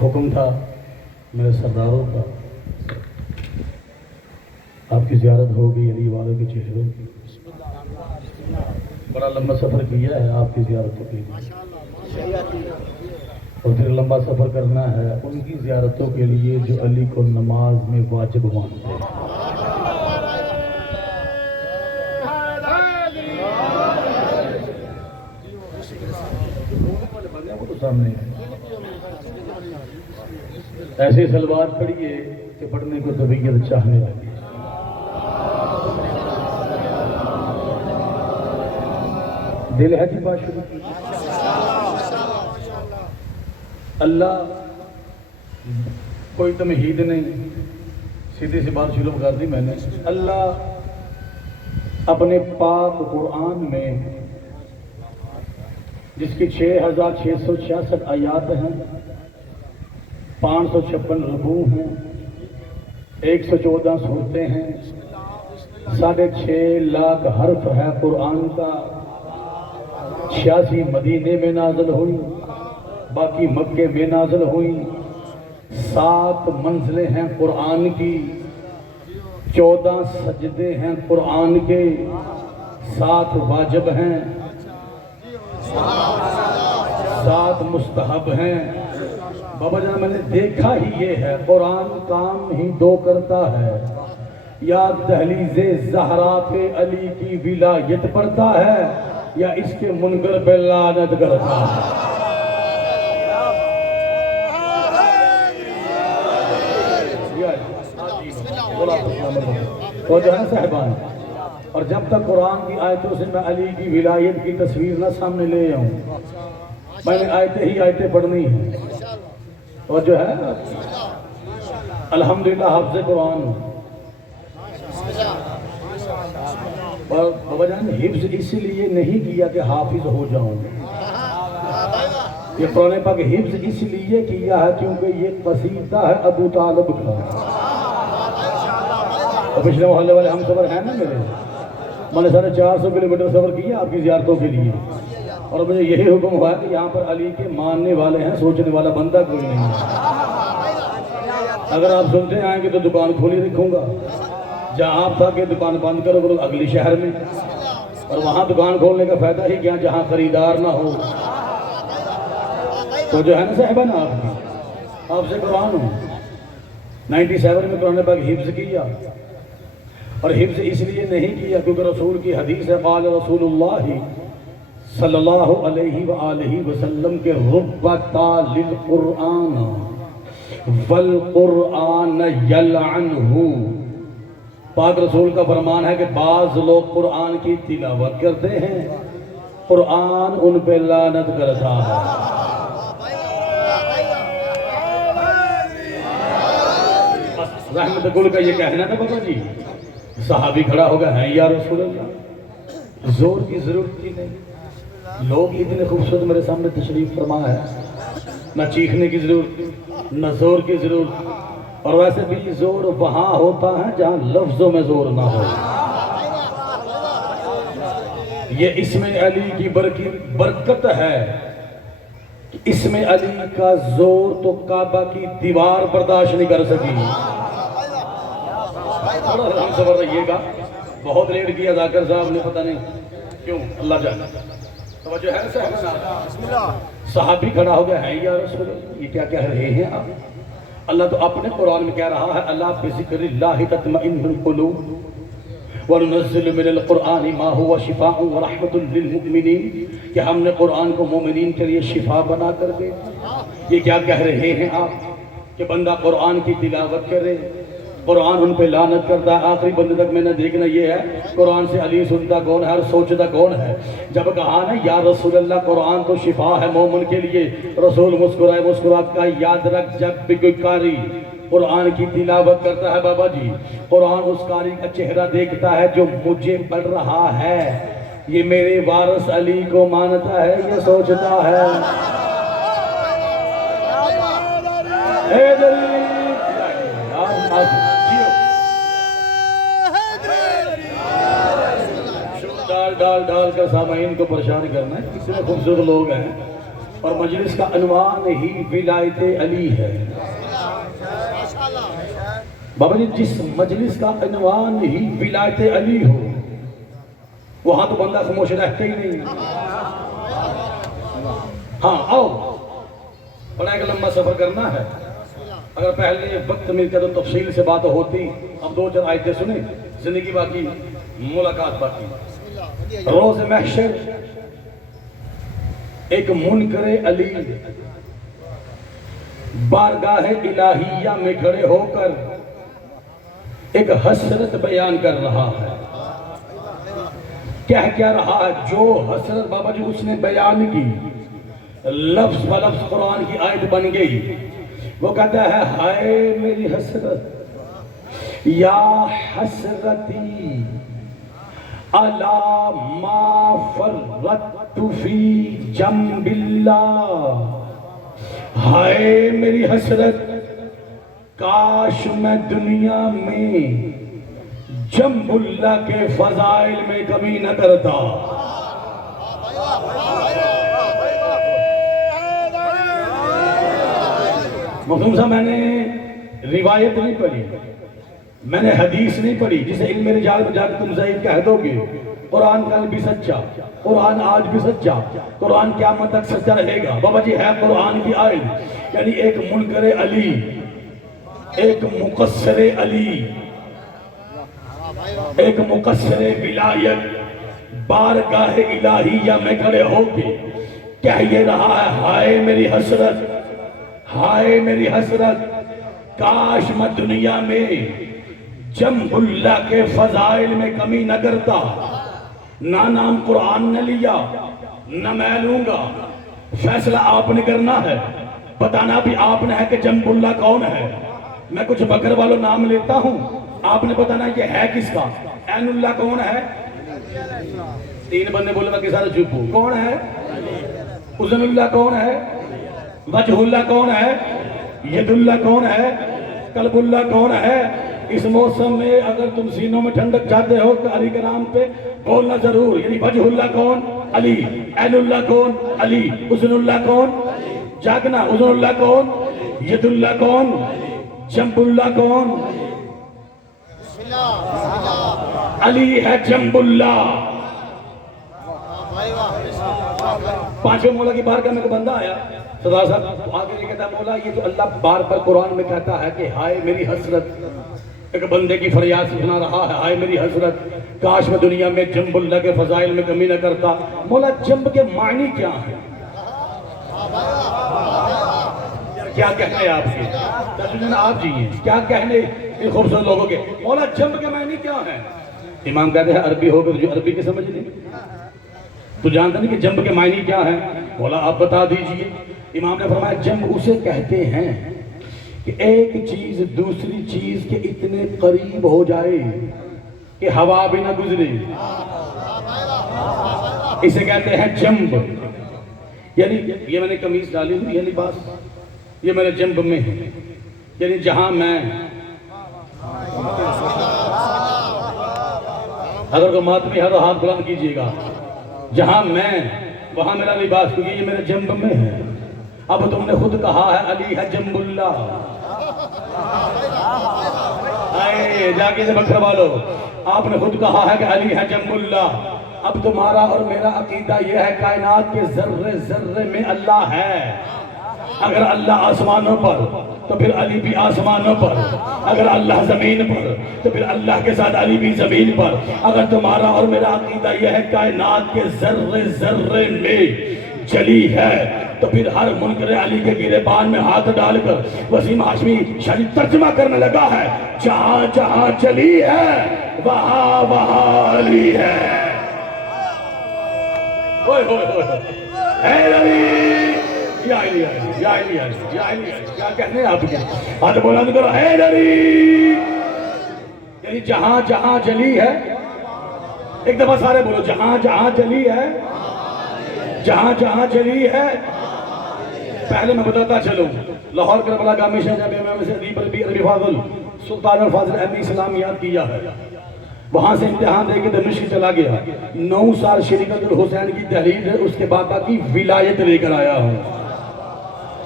حکم تھا میرے سرداروں کا، آپ کی زیارت ہوگی علی والوں کے چہروں کی۔ بڑا لمبا سفر کیا ہے آپ کی زیارتوں کے لیے، اور پھر لمبا سفر کرنا ہے ان کی زیارتوں کے لیے جو علی کو نماز میں واجب مانتے ہیں۔ وہ تو سامنے ہے، ایسی سلوات پڑھیے کہ پڑھنے کو طبیعت چاہنے لگی۔ دل ہے جی بات شروع کی۔ اللہ کوئی تمہید نہیں، سیدھی سی بات شروع کر دی میں نے۔ اللہ اپنے پاک قرآن میں جس کی 6666 آیات ہیں، 556 رکوع ہیں، 114 سورتیں ہیں، 6.5 لاکھ حرف ہے قرآن کا، 86 مدینے میں نازل ہوئی، باقی مکے میں نازل ہوئی، 7 منزلیں ہیں قرآن کی، 14 سجدے ہیں قرآن کے، 7 واجب ہیں، 7 مستحب ہیں۔ بابا جان میں نے دیکھا ہی یہ ہے، قرآن کام ہی 2 کرتا ہے، یا دہلیز زہرا پہ علی کی ولایت پڑھتا ہے یا اس کے منکر پہ لعنت کرتا ہے۔ تو جو ہے صاحبان، اور جب تک قرآن کی آیتوں سے میں علی کی ولایت کی تصویر نہ سامنے لے آؤں، میں نے آیتیں ہی آیتیں پڑھنی ہیں۔ اور جو ہے الحمدللہ حافظ قرآن ہوں، اور بابا جان حفظ اس لیے نہیں کیا کہ حافظ ہو جاؤں، یہ قرآن پاک حفظ اس لیے کیا ہے کیونکہ یہ قصیدہ ہے ابو طالب کا۔ اور پچھلے محلے والے ہم سفر ہیں نا میرے، میں نے 450 کلومیٹر سفر کیا آپ کی زیارتوں کے لیے، اور مجھے یہی حکم ہوا ہے کہ یہاں پر علی کے ماننے والے ہیں، سوچنے والا بندہ کوئی نہیں ہے۔ اگر آپ سنتے آئیں گے تو دکان کھولی رکھوں گا، جہاں آپ تھا کہ دکان بند کرو گے اگلی شہر میں، اور وہاں دکان کھولنے کا فائدہ ہی کیا جہاں خریدار نہ ہو۔ تو جو ہے نا صاحبہ نا آپ سے قرآن ہوں، 97 میں قرآن پاک حفظ کیا، اور حفظ اس لیے نہیں کیا کیونکہ رسول کی حدیث ہے، قال رسول اللہ صلی اللہ علیہ وآلہ وسلم کے رب تال القرآن والقرآن یلعنہ۔ پاک رسول کا فرمان ہے کہ بعض لوگ قرآن کی تلاوت کرتے ہیں، قرآن ان پہ لعنت کرتا ہے۔ رحمت گل کا یہ کہنا تھا بابا جی، صحابی کھڑا ہو گیا ہے یا رسول اللہ، زور کی ضرورت کی نہیں، لوگ اتنے خوبصورت میرے سامنے تشریف فرما ہے، نہ چیخنے کی ضرورت نہ زور کی ضرورت، اور ویسے بھی زور وہاں ہوتا ہے جہاں لفظوں میں زور نہ ہو۔ یہ اسم علی کی برکت ہے، اسم علی کا زور تو کعبہ کی دیوار برداشت نہیں کر سکی۔ ہم سفر رہیے گا، بہت لیٹ کیا ذاکر صاحب نے، پتہ نہیں کیوں، اللہ جانے۔ توجہ ہے صاحب، صحابی کھڑا ہو گیا ہے یا رسول اللہ، یہ کیا کہہ رہے ہیں آپ؟ اللہ تو اپنے قرآن میں کہہ رہا ہے، اللہ بذکر اللہ تطمئن القلوب وَنُنَزِّلُ مِنَ الْقُرْآنِ مَا هُوَ شِفَاءٌ وَرَحْمَةٌ لِّلْمُؤْمِنِينَ، کہ ہم نے قرآن کو مومنین کے لیے شفا بنا کر دے۔ یہ کیا کہہ رہے ہیں آپ کہ بندہ قرآن کی تلاوت کرے، قرآن ان پہ لعنت کرتا ہے، آخری بندے تک میں نے دیکھنا یہ ہے قرآن سے علی سنتا کون ہے اور سوچتا کون ہے۔ جب کہا نا یا رسول اللہ قرآن تو شفا ہے مومن کے لیے، رسول مسکرائے مسکرات کا یاد رکھ جب بھی کوئی قاری قرآن کی تلاوت کرتا ہے بابا جی، قرآن اس قاری کا چہرہ دیکھتا ہے جو مجھے پڑھ رہا ہے، یہ میرے وارث علی کو مانتا ہے، یہ سوچتا ہے۔ اے دلی ڈال کر سامعین کو پریشان کرنا ہے، کتنے خوبصورت لوگ ہیں، اور مجلس کا عنوان ہی ولایت علی ہے۔ بابا جی جس مجلس کا عنوان ہی ولایت علی ہو وہاں تو بندہ خاموش رہتے ہی نہیں۔ ہاں آؤ، بڑا ایک لمبا سفر کرنا ہے، اگر پہلے وقت ملتا تو تفصیل سے بات ہوتی، اب دو چار آیتیں سنیں، زندگی باقی، ملاقات باقی۔ روز محشر ایک منکر علی بارگاہ الہیہ میں کھڑے ہو کر ایک حسرت بیان کر رہا ہے۔ کیا رہا ہے؟ جو حسرت بابا جی اس نے بیان کی، لفظ بلفظ قرآن کی آیت بن گئی۔ وہ کہتا ہے ہائے میری حسرت، یا حسرتی علی ما فرطت فی جنب اللہ، ہائے میری حسرت، کاش میں دنیا میں جنب اللہ کے فضائل میں کمی نہ کرتا۔ مخدوم صاحب میں نے روایت نہیں پڑھی، میں نے حدیث نہیں پڑھی جسے علم رجال میں جا کے تم ضعیف کہہ دو گے۔ قرآن کل بھی سچا، قرآن آج بھی سچا، قرآن قیامت تک سچا رہے گا۔ بابا جی ہے قرآن کی آیت، یعنی ایک منکر علی، ایک مقصر علی، ایک مقصر ولایت بارگاہ الہیہ میں کھڑے ہو کے کہہ یہ رہا ہے ہائے میری حسرت، ہائے میری حسرت، کاش میں دنیا میں جنب اللہ کے فضائل میں کمی نہ کرتا۔ نہ نام قرآن نہ لیا، نہ میں لوں گا، فیصلہ آپ نے کرنا ہے، بتانا بھی آپ نے ہے کہ جنب اللہ کون ہے۔ میں کچھ بکر والوں نام لیتا ہوں، آپ نے بتانا یہ ہے کس کا۔ عین اللہ کون ہے؟ تین بندے بولے میں کس ساتھ چپ ہوں، کون ہے؟ اذن اللہ کون ہے؟ وجہ اللہ کون ہے؟ ید اللہ کون ہے؟ قلب اللہ کون ہے؟ اس موسم میں اگر تم سینوں میں ٹھنڈک چاہتے ہو تو علی کے نام پہ بولنا ضرور، یعنی وجہ اللہ کون؟ علی۔ عین اللہ کون؟ علی۔ اذن اللہ کون؟ جاگنا۔ اذن اللہ کون؟ ید اللہ کون؟ جنب اللہ کون؟ علی ہے جنب اللہ۔ پانچویں مولا کی بارگاہ میں ایک بندہ آیا، سردار صاحب آگے یہ کہتا ہے مولا یہ تو اللہ بار بار قرآن میں کہتا ہے کہ ہائے میری حسرت، ایک بندے کی فریاد سنا رہا ہے ہائے میری حسرت، کاش میں دنیا میں جنب اللہ کے فضائل میں کمی نہ کرتا۔ مولا جنب کے معنی کیا ہیں؟ کیا کہنے آپ کے ترجمہ آپ جی ہیں، کیا کہنے ان خوبصورت لوگوں کے؟ مولا جنب کے معنی کیا ہیں؟ امام کہتے ہیں عربی ہو کر جو عربی کے سمجھ نہیں، تو جانتا نہیں کہ جنب کے معنی کیا ہیں؟ مولا آپ بتا دیجئے۔ امام نے فرمایا جنب اسے کہتے ہیں کہ ایک چیز دوسری چیز کے اتنے قریب ہو جائے کہ ہوا بھی نہ گزرے، اسے کہتے ہیں جنب۔ یعنی یہ میں نے قمیص ڈالی ہوئی، یہ لباس یہ میرے جنب میں ہے، یعنی جہاں میں اگر کوئی ماتمی ہے تو ہاتھ بلند کیجئے گا، جہاں میں وہاں میرا لباس، کیونکہ یہ میرے جنب میں ہے۔ اب تم نے خود کہا ہے علی ہے جنب اللہ، آئے جاگے سے بکر والو، آپ نے خود کہا ہے کہ علی ہے جنب اللہ۔ اب تمہارا اور میرا عقیدہ یہ ہے کائنات کے ذرے ذرے میں اللہ ہے۔ اگر اللہ آسمانوں پر تو پھر علی بھی آسمانوں پر، اگر اللہ زمین پر تو پھر اللہ کے ساتھ علی بھی زمین پر۔ اگر تمہارا اور میرا عقیدہ یہ ہے کائنات کے ذرے ذرے میں جلی ہے تو پھر ہر منکر علی کے گریبان میں ہاتھ ڈال کر وسیم ہاشمی شاہی ترجمہ کرنے لگا ہے جہاں جہاں جلی ہے وہاں وہاں علی ہے۔ اے علی یا علی یا علی یا علی، کیا کہنے ہیں آپ کے؟ ہاتھ بلند کرو، اے علی، یعنی جہاں جہاں جلی ہے، ایک دفعہ سارے بولو جہاں جہاں جلی ہے، جہاں جہاں جلی ہے۔ پہلے میں بتاتا چلوں، لاہور کربلا گامی شاہ جب امام سے عربی فاضل سلطان الفاضل احمدی اسلامیات کیا ہے، وہاں سے امتحان دے کے دمشق چلا گیا، 9 سال شریعت الحسین کی تحریر ہے، اس کے بعد کی ولایت لے کر آیا ہوں۔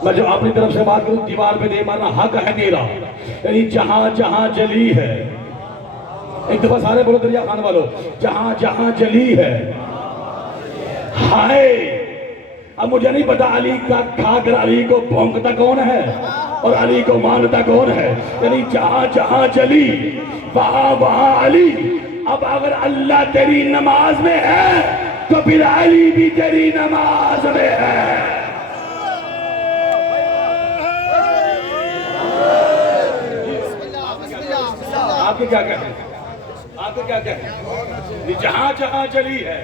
میں جو اپنی طرف سے بات کروں دیوار پہ دے مارنا حق ہے تیرا، یعنی جہاں جہاں جلی ہے، ایک دفعہ سارے بولو دریا خان والو، جہاں جہاں جلی ہے ہائے. اب مجھے نہیں پتا علی کا کھا کر علی کو بھونکتا کون ہے اور علی کو مانتا کون ہے، یعنی جہاں جہاں جلی وہاں وہاں علی. اب اگر اللہ تیری نماز میں ہے تو پھر علی بھی تیری نماز میں ہے. آپ کے کیا کہتے ہیں؟ آپ کے کیا کہتے ہیں؟ جہاں جہاں جلی ہے.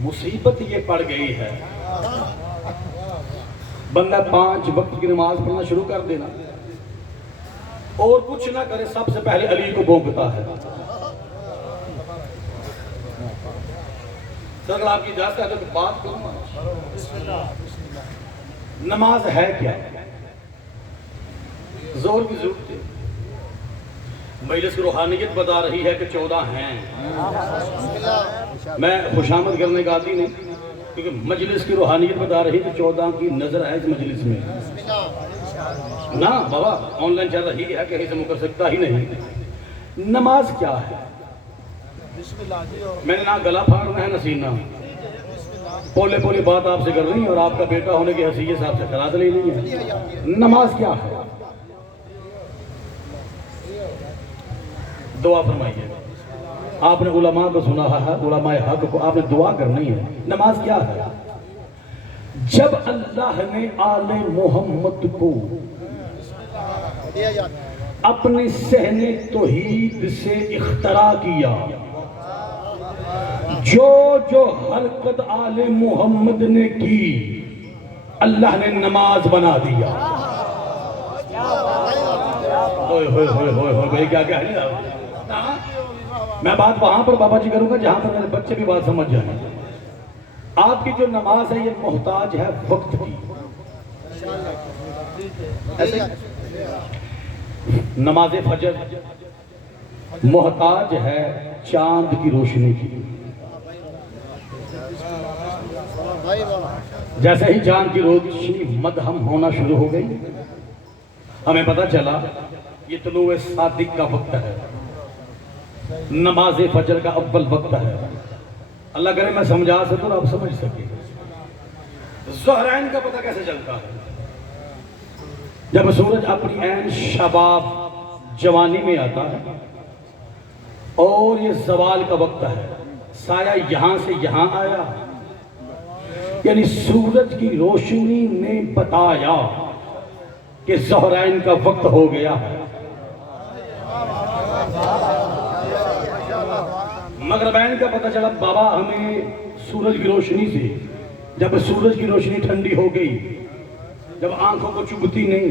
مصیبت یہ پڑ گئی ہے بندہ 5 وقت کی نماز پڑھنا شروع کر دینا اور کچھ نہ کرے، سب سے پہلے علی کو بھونکتا ہے. سر اگر آپ کی اجازت ہے تو بات کروں، نماز ہے کیا؟ زور کی ضرورت ہے. مجلس کی روحانیت بتا رہی ہے کہ 14 ہیں. میں خوشامد کرنے کا عادی نہیں، کیونکہ مجلس کی روحانیت بتا رہی ہے کہ 14 کی نظر ہے اس مجلس میں. نا بابا آن لائن چل رہی ہے، کہیں سے مکر سکتا ہی نہیں. نماز کیا ہے؟ میں نے نہ گلا پھاڑنا ہے نہ سینہ، پولے پولی بات آپ سے کر رہی ہیں اور آپ کا بیٹا ہونے کی حیثیت صاحب سے خلاص لے نہیں ہے. نماز کیا ہے؟ دعا فرمائیے. آپ نے علماء کو سنا ہے، علماء حق کو آپ نے دعا کرنی ہے. نماز کیا ہے؟ جب اللہ نے آل محمد کو اپنے صحن توحید سے اختراع کیا، جو جو حرکت آل محمد نے کی اللہ نے نماز بنا دیا. ہوئے ہوئے ہوئے ہوئے ہوئے بھائی کیا کہہ رہے ہیں؟ میں بات وہاں پر بابا جی کروں گا جہاں پر میرے بچے بھی بات سمجھ جائیں. آپ کی جو نماز ہے یہ محتاج ہے وقت کی. نماز فجر محتاج ہے چاند کی روشنی کی. جیسے ہی چاند کی روشنی مدھم ہونا شروع ہو گئی ہمیں پتہ چلا یہ طلوع صادق کا وقت ہے، نماز فجر کا اول وقت ہے. اللہ کرے میں سمجھا سکوں اور آپ سمجھ سکیں. ظہرین کا پتہ کیسے چلتا ہے؟ جب سورج اپنی عین شباب جوانی میں آتا ہے اور یہ زوال کا وقت ہے، سایہ یہاں سے یہاں آیا، یعنی سورج کی روشنی نے بتایا کہ ظہرین کا وقت ہو گیا ہے. مغربین کا پتہ چلا بابا ہمیں سورج کی روشنی سے، جب سورج کی روشنی ٹھنڈی ہو گئی، جب آنکھوں کو چبھتی نہیں،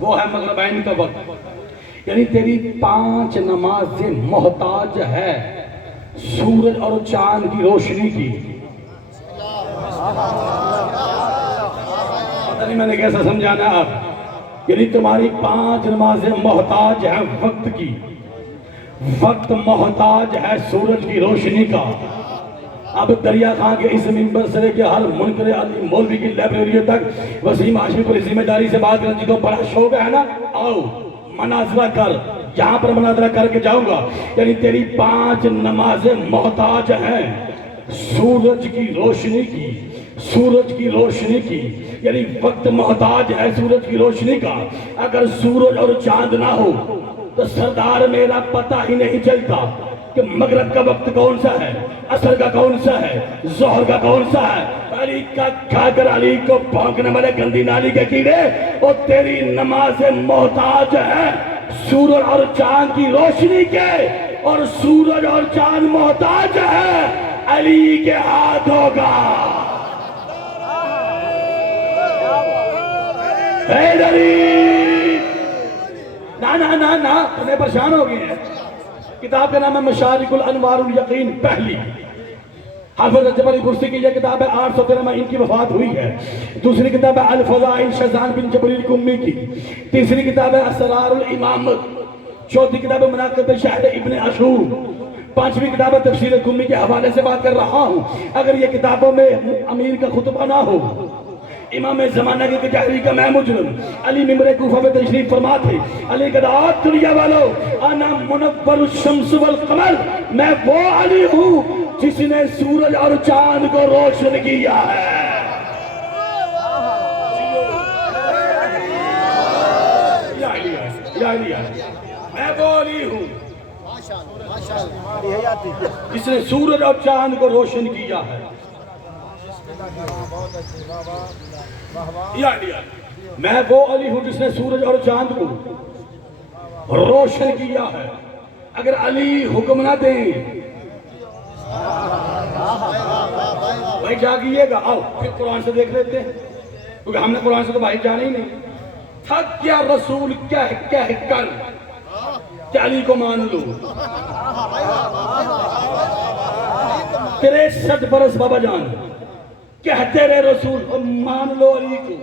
وہ ہے مغربین کا وقت. یعنی تیری 5 نمازیں محتاج ہے سورج اور چاند کی روشنی کی. پتہ نہیں میں نے کیسا سمجھانا آپ. یعنی تمہاری 5 نمازیں محتاج ہیں وقت کی. وقت محتاج ہے سورج کی روشنی کا. اب دریا خان کے اس منبر سے لے کے ہر منکر علی مولوی کی لائبریری تک وسیم ہاشمی پر ذمہ داری سے بات کرنے کو بڑا شوق ہے نا، آؤ مناظرہ کر، یہاں پر مناظرہ کر کے جاؤں گا. یعنی تیری 5 نمازیں محتاج ہیں سورج کی روشنی کی. سورج کی روشنی کی یعنی وقت محتاج ہے سورج کی روشنی کا. اگر سورج اور چاند نہ ہو تو سردار میرا پتہ ہی نہیں چلتا کہ مغرب کا وقت کون سا ہے، عصر کا کون سا ہے، ظہر کا کون سا ہے. علی کا کھا کر علی کو بھونکنے والے گندی نالی کے کیڑے، اور تیری نماز محتاج ہے سورج اور چاند کی روشنی کے، اور سورج اور چاند محتاج ہے علی کے ہاتھوں کا. اے علی نا نا نا نا تمہیں پریشان ہو گئے ہیں. کتاب کا نام ہے مشارق الانوار الیقین پہلی. حافظ جبری کرسی کی یہ کتاب ہے 813 میں ان کی وفات ہوئی ہے. دوسری کتاب ہے الفضائل شہزان بن جبریل کمی کی. تیسری کتاب ہے اسرار الامامت. چوتھی کتاب ہے مناقب شہد ابن عاشور. پانچویں کتاب ہے تفسیر کمی کے حوالے سے بات کر رہا ہوں. اگر یہ کتابوں میں امیر کا خطبہ نہ ہو، امام زمانہ کے کچہری کا میں مجرم علی ممبر کوفہ پہ تشریف فرما تھے علی کہا دنیا والو انا منور الشمس والقمر میں وہ علی ہوں جس نے سورج اور چاند کو روشن کیا ہے میں وہ علی ہوں جس نے سورج اور چاند کو روشن کیا ہے میں وہ علی ہوں جس نے سورج اور چاند کو روشن کیا ہے اگر علی حکم نہ دیں بھائی جاگیے گا آؤ پھر قرآن سے دیکھ لیتے ہیں کیونکہ ہم نے قرآن سے تو بھائی جانے ہی نہیں تھک گیا رسول کہہ کر کہ علی کو مان لو 63 برس بابا جان کہتے رہے رسول مان لو علی کو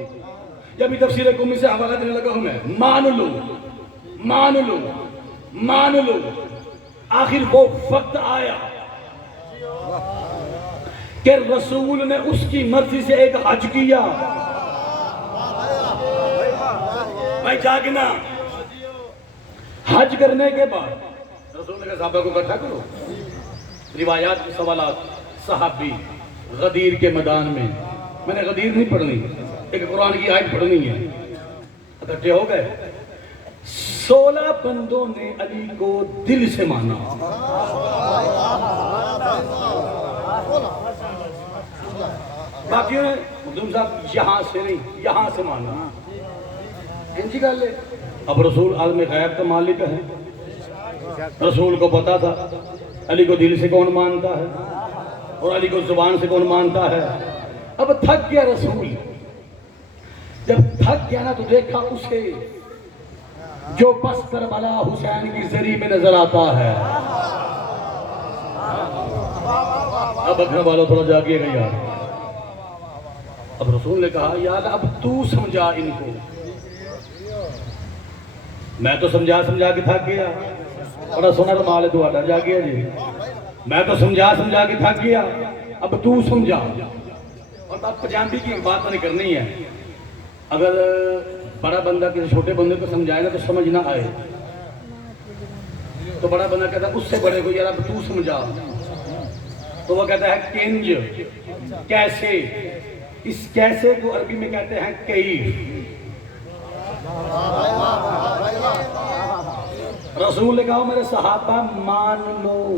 جب تفسیر قومی سے حوالہ دینے لگا ہوں میں مان لو آخر وہ وقت آیا کہ رسول نے اس کی مرضی سے ایک حج کیا بھائی جاگنا حج کرنے کے بعد رسول نے کہا صحابہ کو اکٹھا کرو روایات کے سوالات صحابی غدیر کے میدان میں نے غدیر نہیں پڑھنی ایک قرآن کی آیت پڑھنی ہے اکٹھے ہو گئے 16 بندوں نے علی کو دل سے مانا باقیوں نے مخدوم صاحب یہاں سے نہیں یہاں سے مانا انجی گا لے اب رسول عالم غیب کا مالک ہے رسول کو پتا تھا علی کو دل سے کون مانتا ہے اور علی کو زبان سے کون مانتا ہے اب تھک گیا رسول جب تھک گیا نا تو دیکھا اسے جو بس کربلا حسین کی زری میں نظر آتا ہے اب اکھر والوں تھوڑا جاگیے گا یار اب رسول نے کہا یار اب تو سمجھا ان کو میں تو سمجھا کے تھک گیا بڑا سونا رمال ہے تو آٹا جا گیا جی میں تو سمجھا کے تھک گیا اب تو سمجھا اور بات پجامبی کی بات نہیں کرنی ہے اگر بڑا بندہ کسی چھوٹے بندے کو سمجھائے نا تو سمجھ نہ آئے تو بڑا بندہ کہتا ہے اس سے بڑے کو یار اب تو سمجھا تو وہ کہتا ہے کنج کیسے اس کیسے کو عربی میں کہتے ہیں کیف رسول نے کہا میرے صحابہ مان لو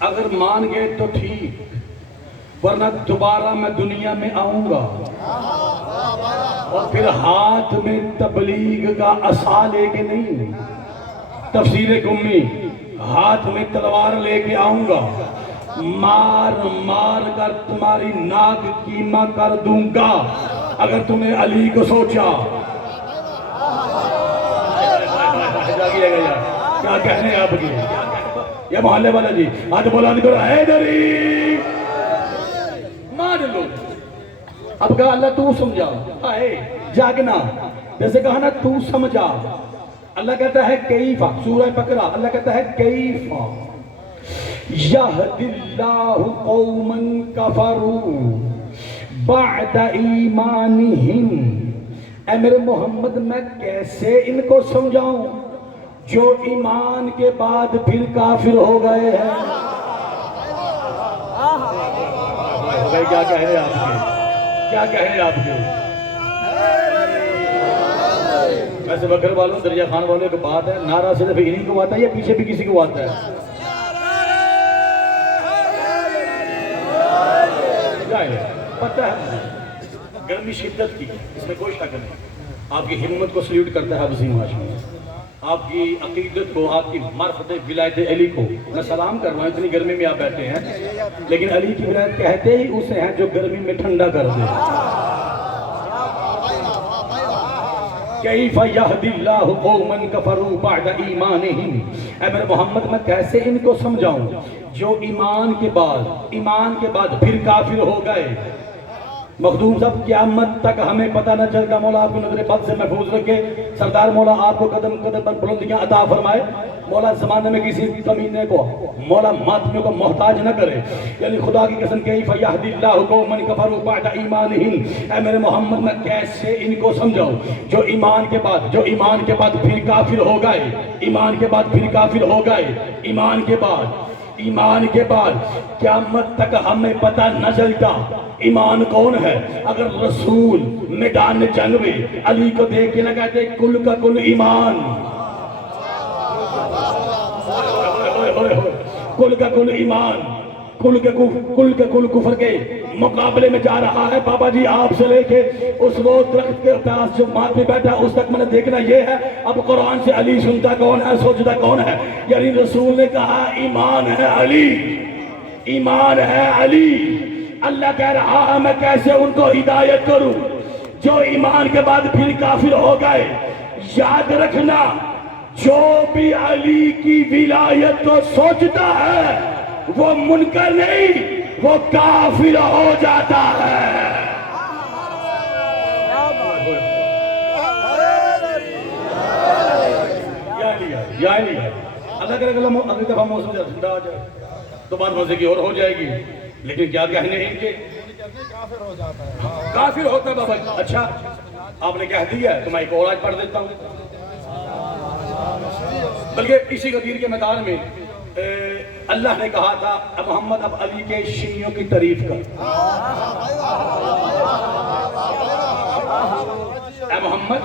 اگر مان گئے تو ٹھیک ورنہ دوبارہ میں دنیا میں آؤں گا اور پھر ہاتھ میں تبلیغ کا عصا لے کے نہیں تفسیر قمی ہاتھ میں تلوار لے کے آؤں گا مار کر تمہاری ناک کیما کر دوں گا اگر تم نے علی کو سوچا کیا کہنے ہیں آپ کی یہ محلے والا جی آج بولا نہیں کرو حیدری مان لو اب کہا اللہ تو سمجھا آئے جاگنا جیسے کہا نا تو سمجھا اللہ کہتا ہے کیفا سورہ بقرہ اللہ کہتا ہے کیفا یہد اللہ قوما کفروا بعد ایمانہم اے میرے محمد میں کیسے ان کو سمجھاؤں جو ایمان کے بعد پھر کافر ہو گئے ہیں کیا کہے آپ کے کیا کہے آپ کے ویسے بکر والوں دریا خان والوں کی بات ہے نعرہ صرف انہی کو آتا ہے یا پیچھے بھی کسی کو آتا ہے پتہ ہے گرمی شدت کی اس میں کوئی شک نہیں آپ کی ہمت کو سلیوٹ کرتا ہے وسیم ہاشمی آپ کی عقیدت کو آپ کی معرفت ولایت علی کو میں سلام کر رہا ہوں اتنی گرمی میں آپ بیٹھے ہیں لیکن علی کی ولایت کہتے ہی اسے ہیں جو گرمی میں ٹھنڈا کر دے کیف یہدی اللہ قوما کفروا بعد ایمانہم اے میرے محمد میں کیسے ان کو سمجھاؤں جو ایمان کے بعد پھر کافر ہو گئے مخدوم صاحب قیامت تک ہمیں پتہ نہ چل گا، مولا آپ کو نظر بد سے محفوظ رکھے، سردار مولا آپ کو قدم قدم پر بلندیاں عطا فرمائے، مولا زمانے میں کسی کمینے کو مولا ماتمیوں کو محتاج نہ کرے، یعنی خدا کی قسم کیف یہدی اللہ قوما کفروا بعد ایمانہم، اے میرے محمد میں کیسے ان کو سمجھاؤں جو ایمان کے بعد پھر کافر ہو گئے، ایمان کے بعد پھر کافر ہو گئے، ایمان کے بعد قیامت تک ہمیں پتہ نہ چلتا ایمان کون ہے، اگر رسول میدان جنگ میں علی کو دیکھ کے نہ کہتے کل کا کل ایمان، کل کا کل ایمان، کل کے کل کفر کے مقابلے میں جا رہا ہے، بابا جی آپ سے لے کے اس وہ درخت کے پاس جو مات میں بیٹھا اس تک میں نے دیکھنا یہ ہے، اب قرآن سے علی سنتا کون ہے، سوچتا کون ہے، یعنی رسول نے کہا ایمان ہے علی، ایمان ہے علی، اللہ کہہ رہا ہے میں کیسے ان کو ہدایت کروں جو ایمان کے بعد پھر کافر ہو گئے، یاد رکھنا جو بھی علی کی ولایت کو سوچتا ہے وہ منکر نہیں، وہ کافر ہو جاتا ہے۔ یا علی اللہ کرے کہ اگلی دفعہ موسم ٹھنڈا آ جائے تو بات مزے کی اور ہو جائے گی، لیکن کیا کہنے ہیں ان کے کافر ہو جاتا ہے، کافر ہوتا ہے بابا۔ اچھا آپ نے کہہ دیا ہے تو میں ایک اور آج پڑھ دیتا ہوں، بلکہ اسی غدیر کے میدان میں اللہ نے کہا تھا اب محمد اب علی کے شیعوں کی تعریف کر، اے محمد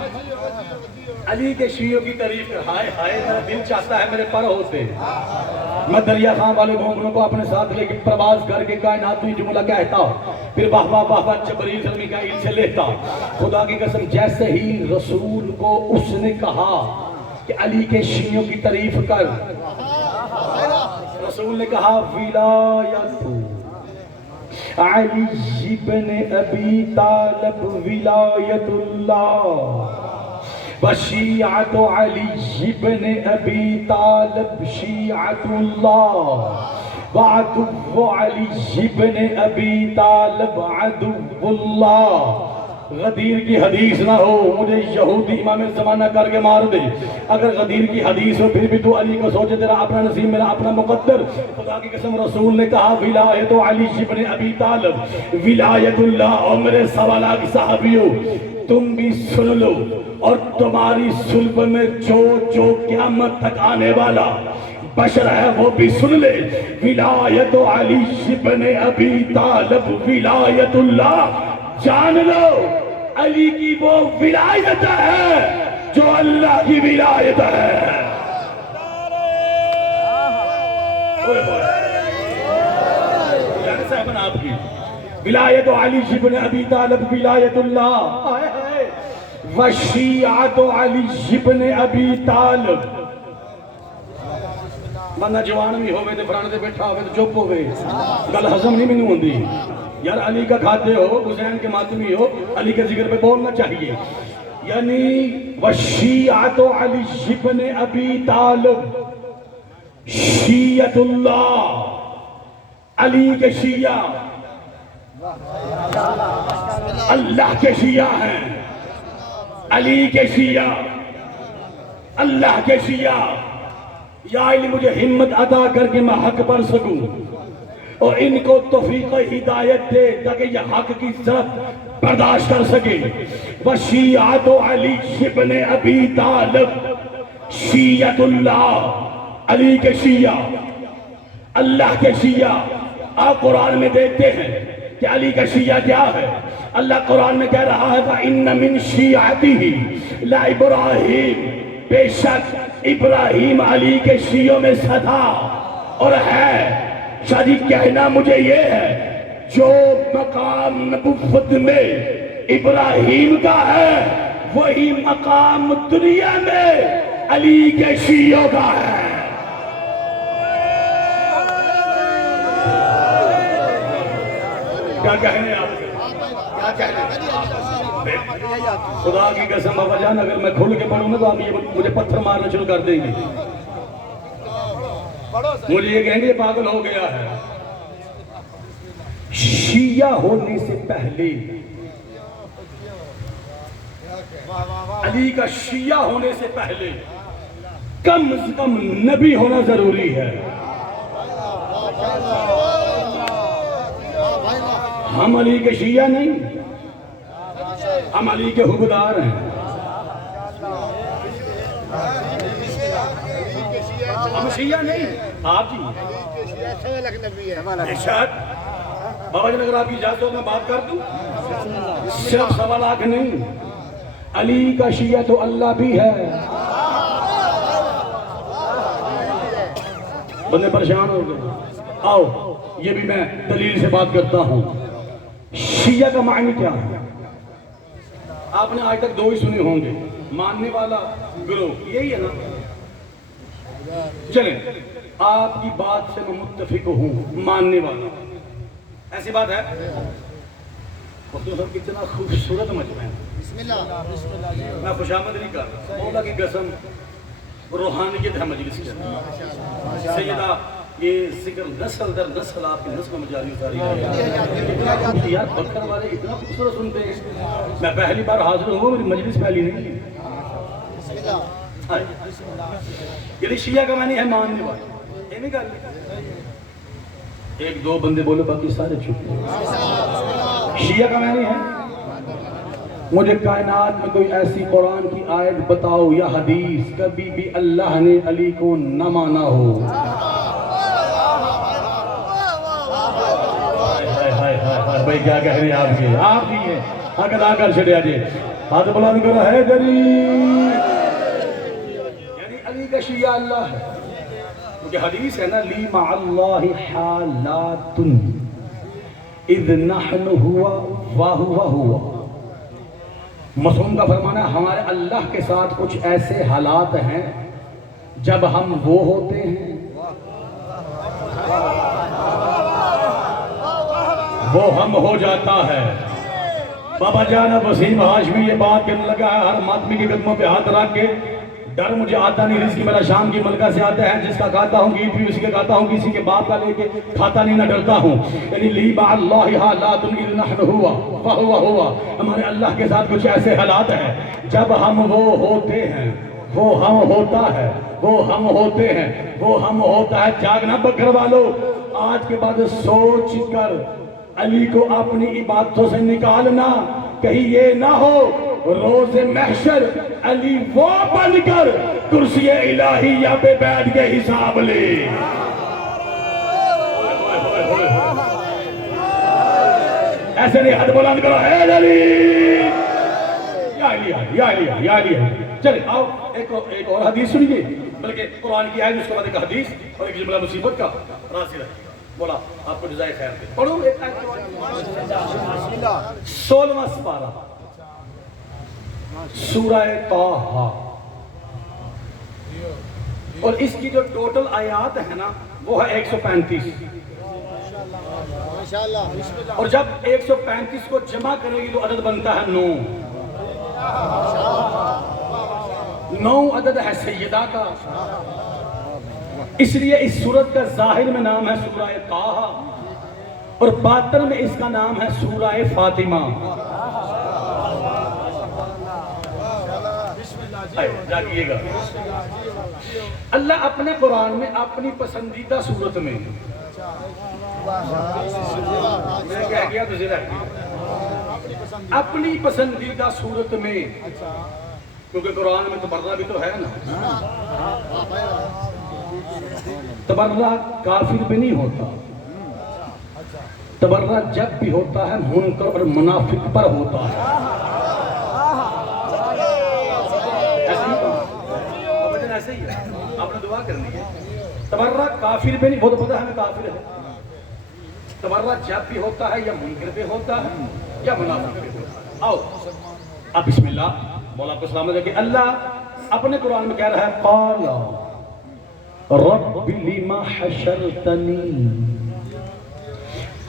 علی کے شیعوں کی تعریف کر، ہائے ہائے میرا دل چاہتا ہے میرے پر ہوتے، میں دریا خان والے مومنوں کو اپنے ساتھ لے کے پرواز کر کے کائناتی جملہ کہتا، پھر واہ واہ واہ واہ جبریل سے میکائیل سے لیتا، خدا کی قسم جیسے ہی رسول کو اس نے کہا کہ علی کے شیعوں کی تعریف کر، رسول نے کہا ولایت علی بن ابی طالب ولایت اللہ وشیعت علی بن ابی طالب شیعت اللہ وعدو علی بن ابی طالب عدو اللہ۔ غدیر کی حدیث نہ ہو مجھے یہودی امام زمانہ کر کے مار دے، اگر غدیر کی حدیث ہو پھر بھی تو علی کو سوچے تیرا اپنا نصیب میرا اپنا مقدر۔ خدا کی قسم رسول نے کہا ولایت علی بن ابی طالب ولایت اللہ، اور میرے سوالات کی صحابیوں تم بھی سن لو اور تمہاری صلب میں جو قیامت تک آنے والا بشر ہے وہ بھی سن لے، ولایت علی بن ابی طالب ولایت اللہ، جان لو علی کی وہ ولایت ہے جو اللہ کی ولایت ہے۔ صاحبان آپ کی ولایت علی بن ابی طالب ولایت اللہ وشیعت علی بن ابی طالب، بندہ جوان بھی ہوئے تو فرانے سے بیٹھا ہوئے تو چپ ہوئے گل ہضم نہیں مینوں ہوندی، یار علی کا کھاتے ہو حسین کے ماتمی ہو علی کے ذکر پہ بولنا چاہیے، یعنی وشیعت علی بن ابی طالب شیعت اللہ، علی کے شیعہ اللہ کے شیعہ ہیں، علی کے شیعہ اللہ کے شیعہ، یا علی مجھے ہمت عطا کر کے میں حق پر سکوں اور ان کو توفیق ہدایت دے تاکہ یہ حق کی ضرب برداشت کر سکے۔ وشیعت علی بن ابی طالب شیعت اللہ، علی کے شیعہ اللہ کے شیعہ۔ آپ قرآن میں دیکھتے ہیں کہ علی کا شیعہ کیا ہے، اللہ قرآن میں کہہ رہا ہے فَإِنَّ مِن شِيعَتِهِ لَإِبْرَاهِيمَ، بے شک ابراہیم علی کے شیعوں میں سدا اور ہے۔ شاید کہنا مجھے یہ ہے جو مقام نبوت میں ابراہیم کا ہے وہی مقام دنیا میں علی کے شیعوں کا ہے۔ کیا کہنے آپ کے؟ کیا کہنے؟ خدا کی قسم بابا جان اگر میں کھل کے پڑھوں گا تو آپ مجھے پتھر مارنا شروع کر دیں گے، مجھے یہ کہیں گے یہ پاگل ہو گیا ہے۔ شیعہ ہونے سے پہلے، علی کا شیعہ ہونے سے پہلے کم از کم نبی ہونا ضروری ہے۔ ہم علی کے شیعہ نہیں، ہم علی کے حقدار ہیں۔ ہم شیعہ نہیں، آپ جی ارشاد۔ بابا جی اگر آپ کی اجازت ہو میں بات کر دوں، صرف 1.25 لاکھ نہیں، علی کا شیعہ تو اللہ بھی ہے۔ بندے پریشان ہو گئے، آؤ یہ بھی میں دلیل سے بات کرتا ہوں۔ شیعہ کا معنی کیا ہے؟ آپ نے آج تک 2 ہی سنے ہوں گے، ماننے والا گروہ، یہی ہے نا؟ چلیں آپ کی بات سے میں متفق ہوں، ماننے والا، ایسی بات ہے؟ مختلف صاحب کتنا خوبصورت مجمع ہے، میں خوشامد نہیں کر رہا، مولا کی قسم روحانیت ہے مجلس کے اندر۔ سیدہ یہ ذکر نسل در نسل آپ کی نسل میں جاری اتاری ہے۔ یار بکر والے اتنا خوبصورت سنتے ہیں، میں پہلی بار حاضر ہوں، میری مجلس پہلی نہیں ہے۔ یعنی شیعہ کا معنی ہے ماننے والا، یہ نہیں کہا 1-2 بندے بولے باقی سارے چھپ۔ شیعہ کا معنی ہے مجھے کائنات میں کوئی ایسی قرآن کی آیت بتاؤ یا حدیث کبھی بھی اللہ نے علی کو نہ مانا ہو۔ بھائی کیا کہہ رہے ہیں آپ کے؟ آپ کی ہے اگر آ کر چھڑیا جی بات بلند کرو ہے دری، یعنی علی کا شیعہ اللہ ہے، کیونکہ حدیث ہے نا لی مع اللہ حالات اذ نحن ہوا وہو ہوا۔ معصوم کا فرمانا ہے ہمارے اللہ کے ساتھ کچھ ایسے حالات ہیں جب ہم وہ ہوتے ہیں وہ ہم ہو جاتا ہے۔ بابا جانا وسیم ہاشمی یہ بات کہنے لگا ہے ہر ماتمی کے قدموں پہ ہاتھ رکھ کے، ڈر مجھے آتا نہیں، رزق میرا شام کی ملکہ سے آتا ہے، جس کا کھاتا ہوں گیت بھی اسی کے کھاتا ہوں، کسی کے باپ کا لے کے کھاتا نہیں، نہ ڈرتا ہوں۔ یعنی لی با اللہ حالات اذ نحن ہوا فہو ہوا، ہمارے اللہ کے ساتھ کچھ ایسے حالات ہیں جب ہم وہ ہوتے ہیں وہ ہم ہوتا ہے، وہ ہم ہوتے ہیں وہ ہم ہوتا ہے۔ جاگنا بکر والو، آج کے بعد سوچ کر علی کو اپنی عبادتوں سے نکالنا، کہیں یہ نہ ہو روز محشر علی وہ بن کر کرسی الہیہ پہ بیٹھ کے حساب لے۔ ایسے نہیں ہاتھ بلند کرو، اے علی یا علی یا علی یا علی۔ چلے آؤ ایک اور حدیث سنیے، بلکہ قرآن کی آیت اس کے بعد ایک حدیث اور ایک جملہ مصیبت کا راضی رہے۔ مولا آپ کو جزائے خیر دے۔ پڑھو ایک آیت 16واں سپارہ سورہ طٰہٰ، اور اس کی جو ٹوٹل آیات ہے نا وہ ہے 135، اور جب 135 کو جمع کرے گی تو عدد بنتا ہے 9۔ 9 عدد ہے سیدہ کا، اس لیے اس سورت کا ظاہر میں نام ہے سورہ طٰہٰ اور باطن میں اس کا نام ہے سورہ فاطمہ۔ جاگیے گا، اللہ اپنے قرآن میں اپنی پسندیدہ صورت میں اپنی پسندیدہ صورت میں، کیونکہ قرآن میں تبرہ بھی تو ہے نا، تبرہ کافر بھی نہیں ہوتا، تبرہ جب بھی ہوتا ہے منکر اور منافق پر ہوتا ہے۔ ایسے ہی ہے، آپ نے دعا کرنی ہے۔ تبرہ کافر بھی نہیں، وہ تو پتہ ہے ہمیں کافر ہے۔ تبرہ جب بھی ہوتا ہے یا منکر بھی ہوتا ہے یا منافق بھی ہوتا ہے۔ آؤ اب بسم اللہ، مولا کو سلامت ہے کہ اللہ اپنے قرآن میں کہہ رہا ہے قال رب لما حشرتنی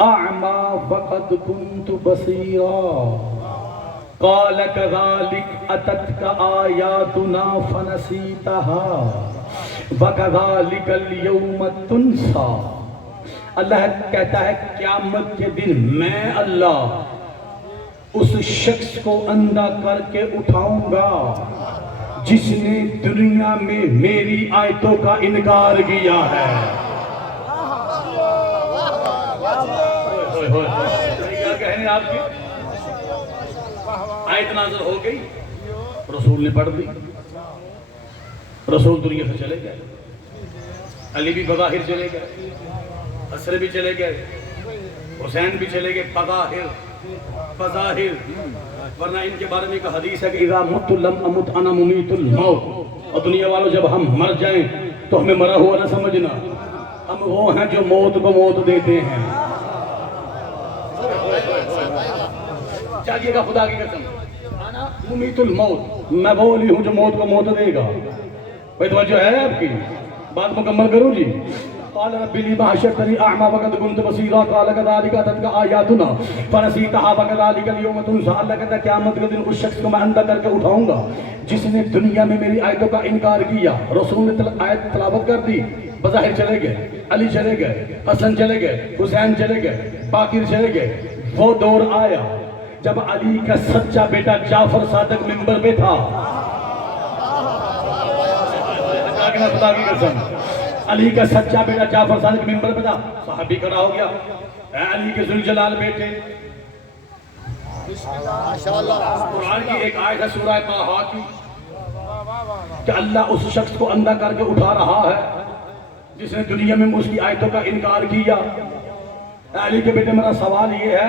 اعما وقد كنت بصيرا قال كذلك اتتك آياتنا فنسيتها وكذلك اليوم تنسى اللہ کہتا ہے قیامت کے دن میں اللہ اس شخص کو اندھا کر کے اٹھاؤں گا جس نے دنیا میں میری آیتوں کا انکار کیا ہے۔ کیا کہنے آپ کی آیت نازل ہو گئی، رسول نے پڑھ دی، رسول دنیا سے چلے گئے، علی بھی بظاہر چلے گئے، حسن بھی چلے گئے، حسین بھی چلے گئے بظاہر، ورنہ ان کے بارے میں ایک حدیث ہے کہ اذا مت لم امت انا ممیت الموت، اور دنیا والوں جب ہم مر جائیں تو ہمیں مرا ہوا نہ سمجھنا، ہم وہ ہیں جو موت کو موت دیتے ہیں۔ چاہیے گا خدا کی قسم، انا ممیت الموت، میں وہی ہوں جو موت کو موت دے گا۔ بھئی توجہ ہے آپ کی بات مکمل کروں جی۔ قال رب لما حشرتني اعمى وقد كنت بصيرا قال كذلك اتتك آیاتنا فنسيتها وكذلك اليوم تنسى، اللہ کہتا ہے قیامت کے دن اس شخص کو میں اندھا کر کے اٹھاؤں گا جس نے دنیا میں میری آیتوں کا انکار کیا۔ رسول نے آیت تلاوت کر دی، بظاہر چلے گئے، علی چلے گئے، حسن چلے گئے، حسین چلے گئے، باقر چلے گئے۔ وہ دور آیا جب علی کا سچا بیٹا جعفر صادق منبر پہ تھا، خدا کی قسم، علی کا سچا بیٹا جعفر صادق منبر پہ تھا، صحابی کھڑا ہو گیا، اے علی کے ذوالجلال بیٹے، قرآن کی ایک آیت ہے سورہ طٰہٰ کی کہ اللہ اس شخص کو اندھا کر کے اٹھا رہا ہے جس نے دنیا میں اس کی آیتوں کا انکار کیا۔ اے علی کے بیٹے میرا سوال یہ ہے،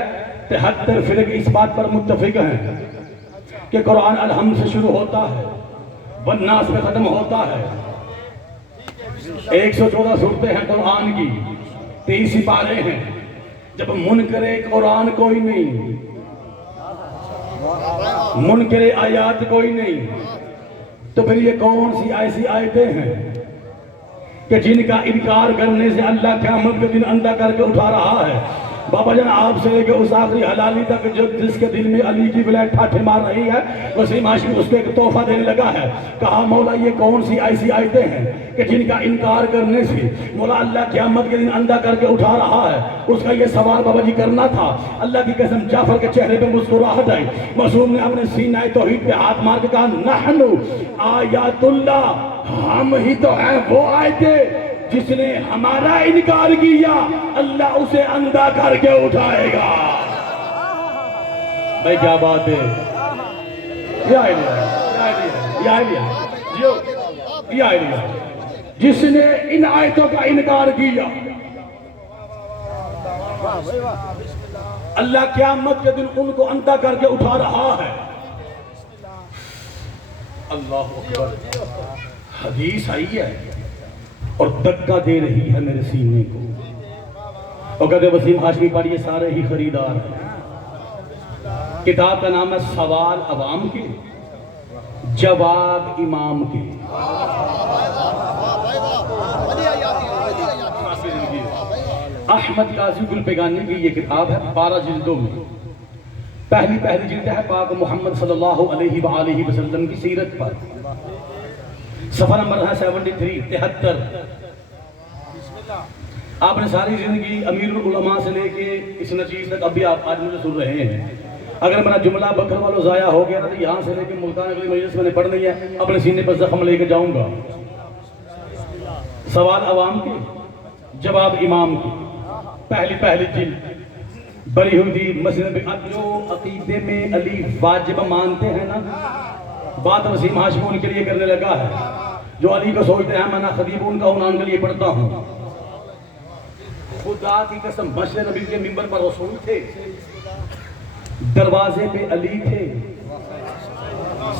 73 فرقے اس بات پر متفق ہیں کہ قرآن الحمد سے شروع ہوتا ہے والناس میں ختم ہوتا ہے، 114 سورتیں ہیں قرآن کی، 23 سپارے ہیں۔ جب منکر قرآن کوئی نہیں، منکر آیات کوئی نہیں، تو پھر یہ کون سی ایسی آیتیں ہیں کہ جن کا انکار کرنے سے اللہ قیامت کے دن اندھا کر کے اٹھا رہا ہے؟ بابا جان آپ سے لے کے اس آخری حلالی تک جو جس کے دل میں علی کی ولایت ٹھاٹھے مار رہی ہے، وسیم ہاشمی اس کو ایک تحفہ دینے لگا ہے، کہا مولا یہ کون سی ایسی آیتیں ہیں کہ جن کا انکار کرنے سے مولا اللہ قیامت کے دن اندھا کر کے اٹھا رہا ہے؟ اس کا یہ سوال بابا جی کرنا تھا۔ اللہ کی قسم جعفر کے چہرے پہ مسکراہٹ آئی، معصوم نے اپنے سینہ توحید پہ ہاتھ مار کے کہا نحن آیات اللہ، ہم ہی تو ہیں وہ آیتیں جس نے ہمارا انکار کیا اللہ اسے اندھا کر کے اٹھائے گا۔ بھائی کیا بات ہے، یہ آئیڈیا جس نے ان آیتوں کا انکار کیا اللہ قیامت کے دن ان کو اندھا کر کے اٹھا رہا ہے۔ اللہ اکبر، حدیث آئی ہے اور دھکا دے رہی ہے میرے سینے کو، اور کہتے وسیم ہاشمی پر یہ سارے ہی خریدار ہیں۔ کتاب کا نام ہے سوال عوام کے جواب امام کے۔ احمد قاضی گلپگانی کی یہ کتاب ہے، 12 جلدوں میں، پہلی جلد ہے پاک محمد صلی اللہ علیہ وآلہ وسلم کی سیرت پر، صفحہ نمبر ہے 73۔ آپ نے ساری زندگی امیر العلماء سے لے کے اس نچیز تک ابھی آپ آج مجھے سن رہے ہیں۔ اگر میرا جملہ بکر والوں ضائع ہو گیا تو یہاں سے لے کے ملتان اگلی مجلس میں نے پڑھنی ہے، اپنے سینے پر زخم لے کے جاؤں گا۔ سوال عوام کے جواب امام کی، پہلی جلد، بری ہوئی تھی مسجد جو عقیدے میں علی واجب مانتے ہیں نا، بات وسیم ہاشمی ان کے لیے کرنے لگا ہے۔ جو علی کو سوچتے ہیں میں نہ خطیب ان کا ہوں، ان کے لیے پڑھتا ہوں۔ خدا کی قسم مسجد نبی کے منبر پر رسول تھے، دروازے پہ علی تھے،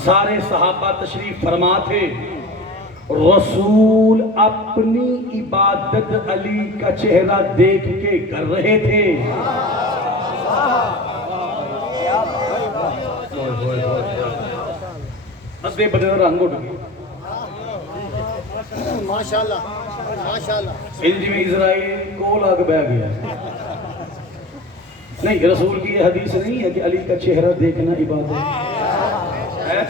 سارے صحابہ تشریف فرما تھے، رسول اپنی عبادت علی کا چہرہ دیکھ کے کر رہے تھے۔ ادھے بدے رنگ اٹھ گئے، ماشاءاللہ ماشاءاللہ، انجی میں اسرائیل کو لاگ بہ گیا۔ نہیں، رسول کی یہ حدیث نہیں ہے کہ علی کا چہرہ دیکھنا عبادت ہے۔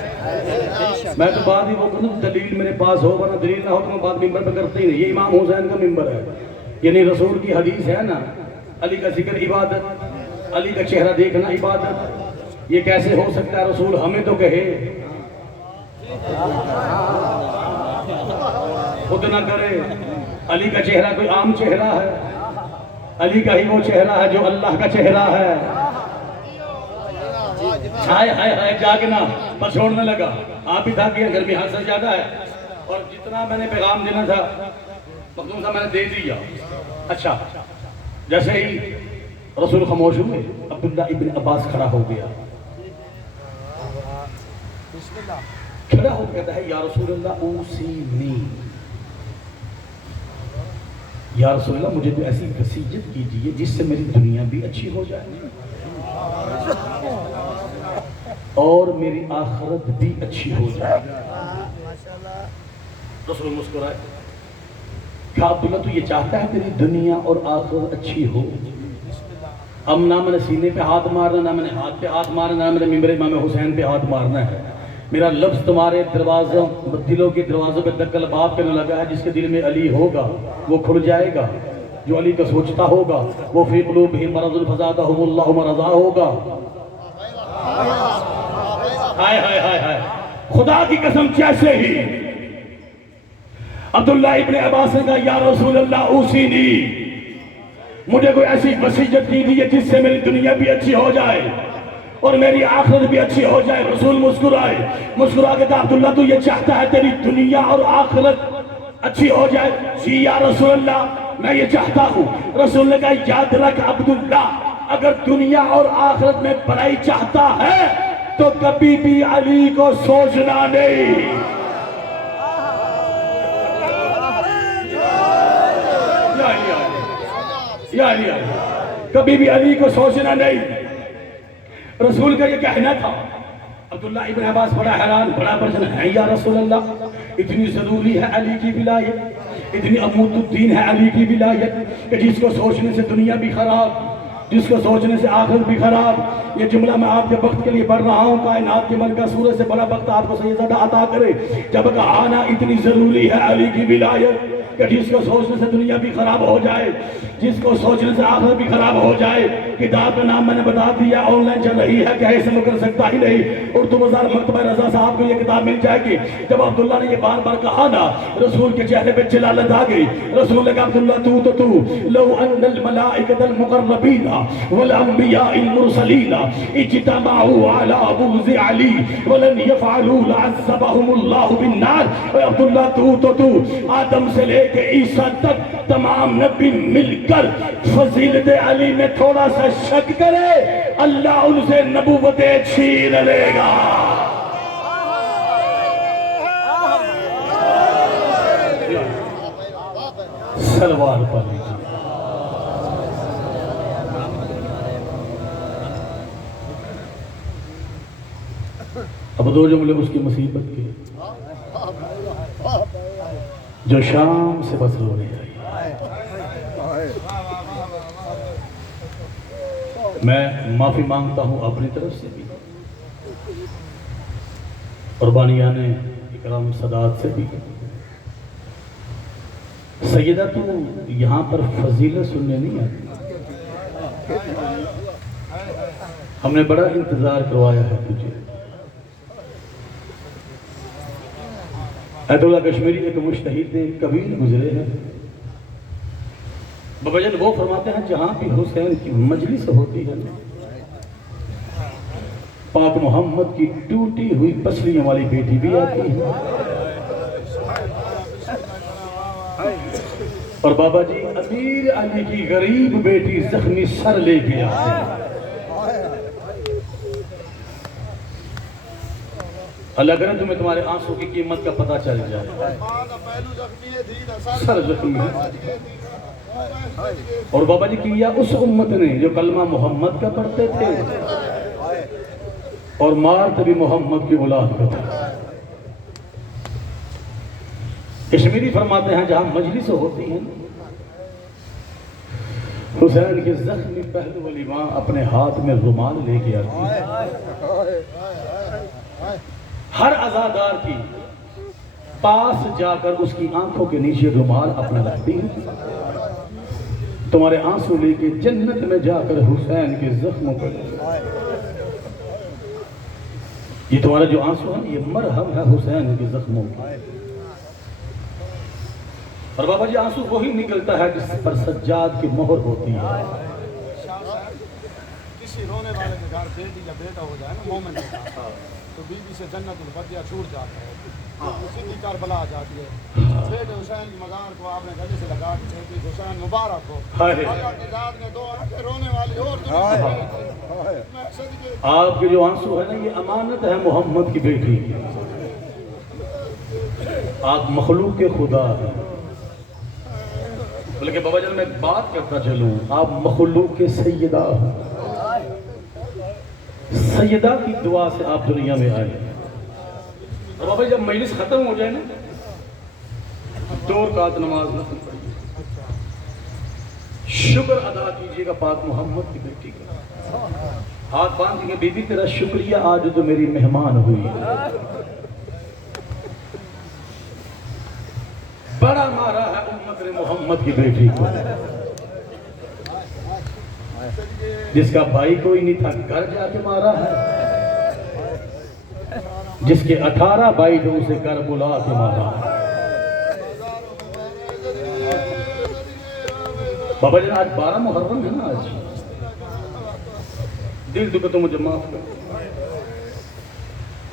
میں تو بات ہی وہ کروں، دلیل میرے پاس ہو ورنہ دلیل نہ ہو تو میں بات ممبر پہ کرتے ہی نہیں۔ یہ امام حسین کا ممبر ہے، یعنی رسول کی حدیث ہے نا، علی کا ذکر عبادت، علی کا چہرہ دیکھنا عبادت، یہ کیسے ہو سکتا ہے؟ رسول ہمیں تو کہے، خود نہ کرے۔ علی کا چہرہ کوئی عام چہرہ ہے؟ علی کا ہی وہ چہرہ ہے جو اللہ کا چہرہ ہے۔ ہائے ہائے ہائے جاگنا، بس چھوڑنے لگا، آپ بھی تھا کہ گرمی حد سے زیادہ ہے، اور جتنا میں نے پیغام دینا تھا مخدوم صاحب میں نے دے دیا۔ اچھا، جیسے ہی رسول خاموش ہوئے، عبداللہ ابن عباس کھڑا ہو گیا، کھڑا ہو کہتا ہے یا رسول اللہ اوصینی، یا رسول اللہ مجھے تو ایسی وصیت کیجیے جس سے میری دنیا بھی اچھی ہو جائے اور میری آخرت بھی اچھی ہو جائے۔ رسول مسکرائے، کہا عبداللہ تو یہ چاہتا ہے تیری دنیا اور آخرت اچھی ہو؟ اب نہ میں نے سینے پہ ہاتھ مارنا، نہ میں نے ہاتھ پہ ہاتھ مارنا، نہ میں نے ممبر امام حسین پہ ہاتھ مارنا ہے۔ میرا لفظ تمہارے دروازوں، دلوں کے دروازوں پہ دکل باب پہ نہ لگا ہے۔ جس کے دل میں علی ہوگا وہ کھل جائے گا، جو علی کا سوچتا ہوگا وہ فی قلوبہم مرض فزادہم اللہ مرضا ہوگا۔ ہائے ہائے ہائے ہائے، خدا کی قسم جیسے ہی عبداللہ ابن عباس نے کہا یا رسول اللہ اوصینی، مجھے کوئی ایسی وصیت کیجیے جس سے میری دنیا بھی اچھی ہو جائے اور میری آخرت بھی اچھی ہو جائے۔ رسول مسکرائے، مسکرا کے کہا عبداللہ تو یہ چاہتا ہے تیری دنیا اور آخرت اچھی ہو جائے؟ جی یا رسول اللہ میں یہ چاہتا ہوں۔ رسول نے کہا یاد رکھ عبداللہ، اگر دنیا اور آخرت میں بڑائی چاہتا ہے تو کبھی بھی علی کو سوچنا نہیں۔ یا علی، کبھی بھی علی کو سوچنا نہیں۔ رسول کا یہ کہنا تھا۔ عبداللہ ابن عباس بڑا حیران، بڑا پریشان ہے یا رسول اللہ، اتنی ضروری ہے علی کی ولایت، اتنی عمود الدین ہے علی کی ولایت کہ جس کو سوچنے سے دنیا بھی خراب، جس کو سوچنے سے آخرت بھی خراب۔ یہ جملہ میں آپ کے وقت کے لیے پڑھ رہا ہوں، کائنات کے ملکہ سورج سے بڑا وقت آپ کو سیدہ عطا کرے، جب کہا نا اتنی ضروری ہے علی کی ولایت کہ جس کو سوچنے سے دنیا بھی خراب ہو جائے، جس کو سوچنے سے آخرت بھی خراب ہو جائے۔ کتاب کا نام میں نے بتا دیا، آن لائن چل رہی ہے، کیا اسے کر سکتا ہی نہیں۔ اردو بازار مکتبہ رضا صاحب کو یہ کتاب مل جائے گی۔ جب عبداللہ نے یہ بار بار کہا نا، رسول کے چہرے پہ جلالت آ گئی۔ رسول نے کہا عبداللہ تو لو ان الملائکۃ المقربین والانبیاء المرسلین اجتمعوا علی بغض علی ولن یفعلوا لعذبهم اللہ بالنار۔ اے عبداللہ تو آدم سے لے کہ عیسیٰ تک تمام نبی مل کر فضیلت علی میں تھوڑا سا شک کرے، اللہ ان سے نبوتیں چھین لے گا۔ سلوات پڑھ لیجیے۔ اب دو جملے اس کی مصیبت کے جو شام سے بس رونے آئی۔ میں معافی مانگتا ہوں اپنی طرف سے بھی، قربانیان اکرام سادات سے بھی۔ سیدہ تو یہاں پر فضیلت سننے نہیں آتی، ہم نے بڑا انتظار کروایا ہے تجھے۔ ایت اللہ کشمیری ایک مجتہد کبیر گزرے ہیں، بابا جان وہ فرماتے ہیں جہاں بھی حسین کی مجلس ہوتی ہے پاک محمد کی ٹوٹی ہوئی پسلیوں والی بیٹی بھی آتی ہے، اور بابا جی امیر علی کی غریب بیٹی زخمی سر لے کے آتی ہے۔ اللہ کرے تمہیں تمہارے آنسوں کی قیمت کا پتہ چل جائے۔ سر زخمی ہے، اور بابا جی کیا اس امت نے جو کلمہ محمد کا پڑھتے تھے اور مارت بھی محمد کی اولاد کا تھا۔ کشمیری فرماتے ہیں جہاں مجلس ہوتی ہیں حسین کے زخمی پہلو والی ماں اپنے ہاتھ میں رومال لے کے آتی ہے، ہر عزادار کی پاس جا کر اس کی آنکھوں کے نیچے رومال اپنا رکھتی ہے، تمہارے آنسو لے کے جنت میں جا کر حسین کے زخموں پر یہ تمہارا جو آنسو ہے یہ مرہم ہے حسین کے زخموں کی. اور بابا جی آنسو وہی نکلتا ہے جس پر سجاد کی مہر ہوتی ہے. کسی رونے والے کے گھر بیٹی یا بیٹا ہو جائے نا مومن کا تو بیوی سے جنت البقیہ چھوٹ جاتا ہے. اسی کی کربلا آ جاتی ہے. بیٹے حسین کی مزار کو آپ نے گلے سے لگا کے کہ حسین مبارک ہو. اللہ کی ذات نے دعا کہ رونے والی اور آپ کے جو آنسو ہے نا یہ امانت ہے محمد کی بیٹی کی. آپ مخلوق کے خدا ہیں. بلکہ بابا جان میں بات کرتا چلوں آپ مخلوق کے سیدہ ہیں. سیدہ کی دعا سے آپ دنیا میں آئے. اور بابا جب مجلس ختم ہو جائے نا 2 رکعت نماز نفل پڑھیے, شکر ادا کیجیے گا پاک محمد کی بیٹی کا. ہاتھ باندھ کے بی بی تیرا شکریہ آج تو میری مہمان ہوئی. بڑا مارا ہے امت نے محمد کی بیٹی کو. جس کا بھائی کوئی نہیں تھا گھر جا کے مارا ہے. جس کے 18 بھائی تھے اسے گھر بلا کے مارا. بابا جان آج 12 محرم ہے نا. آج دل دکھ تو مجھے معاف کر.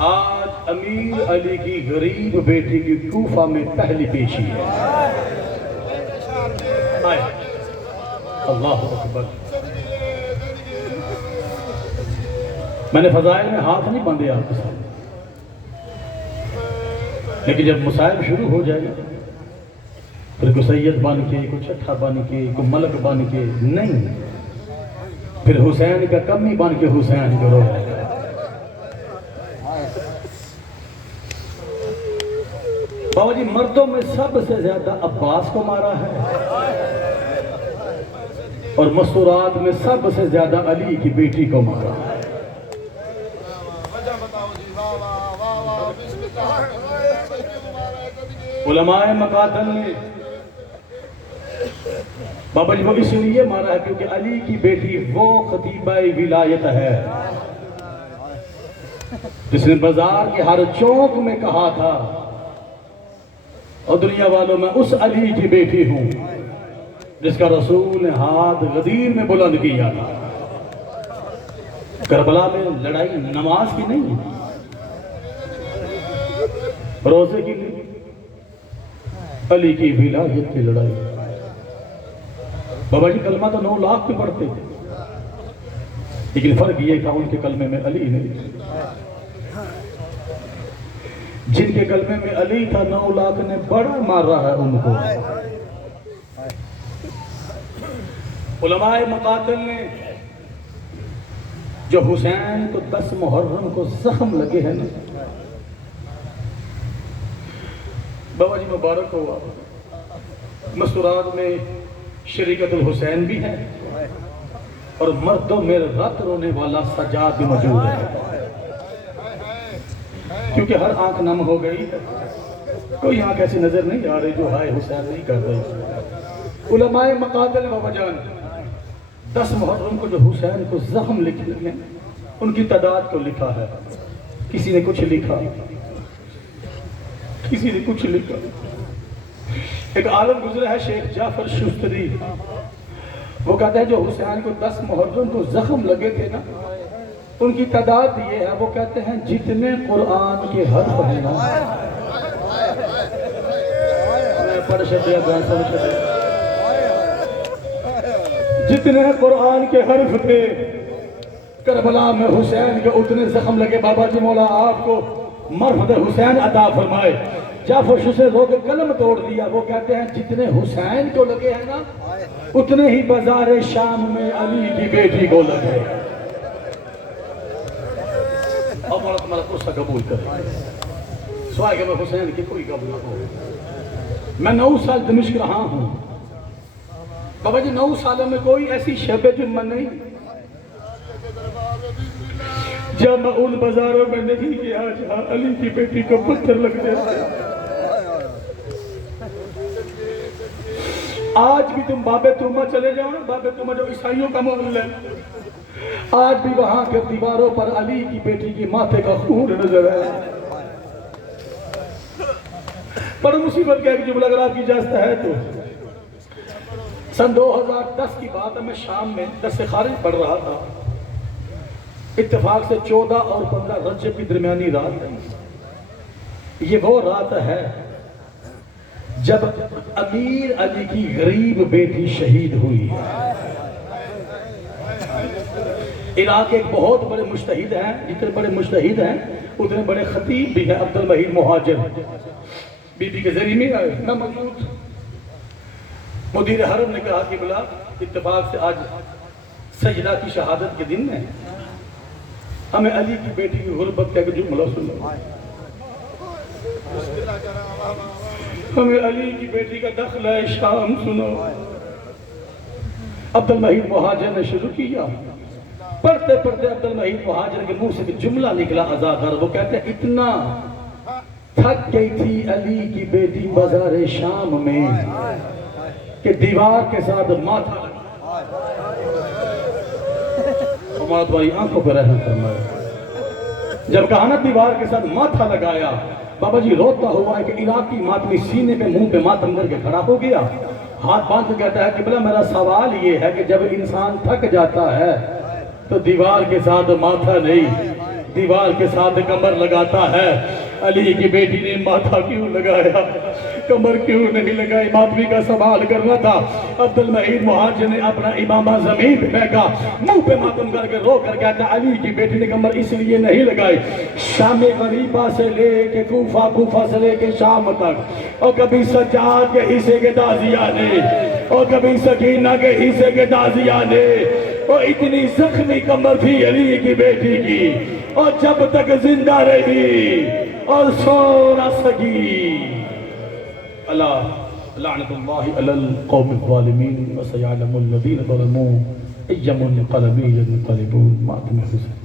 آج امیر علی کی غریب بیٹی کی کوفہ میں پہلی پیشی ہے. اللہ اکبر. میں نے فضائل میں ہاتھ نہیں باندھے آپ کے ساتھ, لیکن جب مصائب شروع ہو جائے پھر کوئی سید بن کے کوئی چھٹا بن کے کوئی ملک بن کے نہیں, پھر حسین کا کمی بن کے حسین کرو. بابا جی مردوں میں سب سے زیادہ عباس کو مارا ہے اور مستورات میں سب سے زیادہ علی کی بیٹی کو مارا ہے. علماء مقاتل نے بابا جی وہ اس لیے مارا ہے کیونکہ علی کی بیٹی وہ خطیبہ ولایت ہے جس نے بازار کے ہر چوک میں کہا تھا اور دنیا والوں میں اس علی کی بیٹی ہوں جس کا رسول نے ہاتھ غدیر میں بلند کیا تھا. کربلا میں لڑائی نماز کی نہیں, روزے کی نہیں, علی کی ولایت کی لڑائی. بابا جی کلمہ تو 9 لاکھ پہ پڑھتے تھے, لیکن فرق یہ تھا ان کے کلمے میں علی نہیں. جن کے کلمے میں علی تھا 9 لاکھ نے بڑا مارا ہے ان کو. علماء مقاتل نے جو حسین کو 10 محرم کو زخم لگے ہیں نا, بابا جی مبارک ہوا. مستورات میں شریکت الحسین بھی ہے اور مردوں میں رت رونے والا سجاد بھی موجود ہے. کیونکہ ہر آنکھ نم ہو گئی, کوئی آنکھ ایسی نظر نہیں آ رہی جو ہائے حسین نہیں کر رہی. علماء مقاتل بابا جان 10 محرم کو جو حسین کو زخم لکھے ہیں ان کی تعداد کو لکھا ہے. کسی نے کچھ لکھا, کسی نے کچھ لکھا. ایک عالم گزرا ہے شیخ جعفر شستری, وہ کہتا ہے جو حسین کو 10 محرم کو زخم لگے تھے نا ان کی تعداد یہ ہے, وہ کہتے ہیں جتنے قرآن کے حرف ہیں نا, میں پڑھ شدیا بیان سمجھ شدیا, جتنے قرآن کے حرف تھے کربلا میں حسین کے اتنے زخم لگے. بابا جی مولا آپ کو مرفت حسین عطا فرمائے. جعفر شستری رو کے قلم توڑ دیا, وہ کہتے ہیں جتنے حسین کو لگے ہیں نا اتنے ہی بازار شام میں علی کی بیٹی کو لگے. اب مولا تمہارا قصہ قبول کرے, سوائے کہ میں حسین کی کوئی قبول نہ ہو. میں 9 سال دمشق رہا ہوں بابا جی. 9 سالوں میں کوئی ایسی شب جمعہ نہیں جب میں ان بازاروں میں نہیں گیا جہاں علی کی بیٹی کو پتھر لگ جائے. آج بھی تم باب تومہ چلے جاؤ نا، باب تومہ جو عیسائیوں کا محل ہے، آج بھی وہاں کے دیواروں پر علی کی بیٹی کی ماتھے کا خون نظر ہے۔ بڑی مصیبت کیا کہ جملہ اگر آپ کی اجازت ہے تو سن 2010 کی بات ہے، میں شام میں درس خارج پڑھ رہا تھا، اتفاق سے 14 اور 15 رجب کی درمیانی رات ہے۔ یہ وہ رات ہے جب امیر علی کی غریب بیٹی شہید ہوئی ہے۔ عراق ایک بہت بڑے مجتہد ہیں، جتنے بڑے مجتہد ہیں اتنے بڑے خطیب بھی ہیں۔ عبد المحید مہاجر بی بی کے ذریعے میں آئے، میں موجود، مدیر حرم نے کہا کہ بلا اتفاق سے آج سجدہ کی شہادت کے دن میں ہمیں علی کی بیٹی کی غربت کا جملہ سنو، ہمیں علی کی بیٹی کا دخلہ شام سنو۔ عبد المحید مہاجر نے شروع کیا، پڑھتے پڑھتے عبد المحید مہاجر کے منہ سے جملہ نکلا عزادار، وہ کہتے ہیں اتنا تھک گئی تھی علی کی بیٹی بازار شام میں کہ دیوار کے ساتھ ماتھا لگا۔ ہمارا تمہاری آنکھوں پہ رحم فرمائے، جب کہا نا دیوار کے ساتھ ماتھا لگایا، بابا جی روتا ہوا ہے کہ عراقی ماتمی سینے پہ منہ پہ ماتم کر کے کھڑا ہو گیا، ہاتھ باندھ کے کہتا ہے کہ بلا میرا سوال یہ ہے کہ جب انسان تھک جاتا ہے تو دیوار کے ساتھ ماتھا نہیں، دیوار کے ساتھ کمر لگاتا ہے۔ علی کی بیٹی نے ماتھا کیوں لگایا، کمر کیوں نہیں لگائی؟ ماتمی کا سوال کرنا تھا۔ عبد المحید مہاجر نے اپنا امامہ زمین پہ پھینکا، منہ پہ ماتم کر کے رو کر کہتا علی کی بیٹی نے کمر اس لیے نہیں لگائی، شام غریبہ سے لے کے کوفہ، کوفہ سے لے کے شام تک، اور کبھی سجاد کے حصے کے تازیہ نے، اور کبھی سکینہ کے حصے کے تازیہ نے، اور اتنی زخمی کمر تھی علی کی بیٹی کی، اور جب تک زندہ رہی اور سو نہ سکی۔ اللہ لعنت اللہ علی القوم الظالمین وسيعلم الذین ظلموا أي منقلب ينقلبون۔ ماتم حسین۔